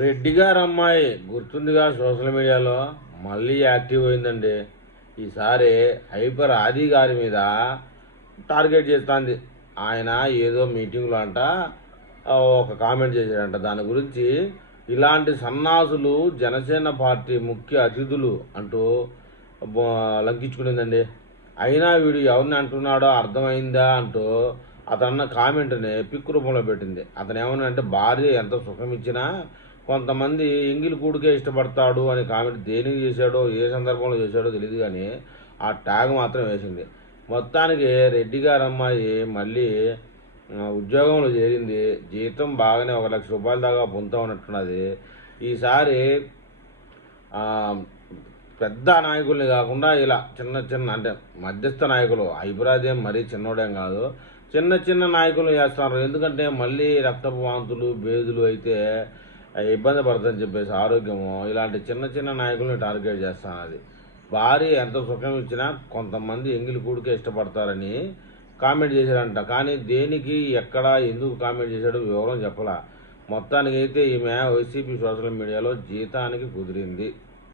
రెడ్డి గారు అమ్మాయి గుర్తుందిగా సోషల్ మీడియాలో మళ్ళీ యాక్టివ్ అయిందండి. ఈసారి హైపర్ ఆది గారి మీద టార్గెట్ చేస్తుంది. ఆయన ఏదో మీటింగ్లో అంట ఒక కామెంట్ చేశాడంట. దాని గురించి ఇలాంటి సన్నాసులు జనసేన పార్టీ ముఖ్య అతిథులు అంటూ లంకించుకునిందండి. అయినా వీడు ఎవరిని అంటున్నాడో అర్థమైందా అంటూ అతన్న కామెంట్ని పిక్ రూపంలో పెట్టింది. అతను ఏమన్నా అంటే భార్య ఎంత సుఖం ఇచ్చినా కొంతమంది ఎంగిలి కూడికే ఇష్టపడతాడు అని కామెంట్ దేనికి చేశాడో ఏ సందర్భంలో చేశాడో తెలియదు, కానీ ఆ ట్యాగ్ మాత్రం వేసింది. మొత్తానికి రెడ్డి గారి అమ్మాయి మళ్ళీ ఉద్యోగంలో చేరింది. జీతం బాగానే 1,00,000 రూపాయల దాకా పొందుతూ ఉన్నట్టున్నది. ఈసారి పెద్ద నాయకుల్ని కాకుండా ఇలా చిన్న చిన్న అంటే మధ్యస్థ నాయకులు, హైదరాబాదేం మరీ చిన్నోడేం కాదు, చిన్న చిన్న నాయకులు చేస్తున్నారు. ఎందుకంటే మళ్ళీ రక్తపు వాంతులు బేదులు అయితే ఇబ్బంది పడుతుందని చెప్పేసి ఆరోగ్యము ఇలాంటి చిన్న చిన్న నాయకుల్ని టార్గెట్ చేస్తున్నది. భార్య ఎంత సుఖం ఇచ్చినా కొంతమంది ఎంగిలి కూడికే ఇష్టపడతారని కామెంట్ చేశాడంట. కానీ దేనికి ఎక్కడ ఎందుకు కామెంట్ చేశాడో వివరం చెప్పలా. మొత్తానికైతే ఈమె వైసీపీ సోషల్ మీడియాలో జీతానికి కుదిరింది.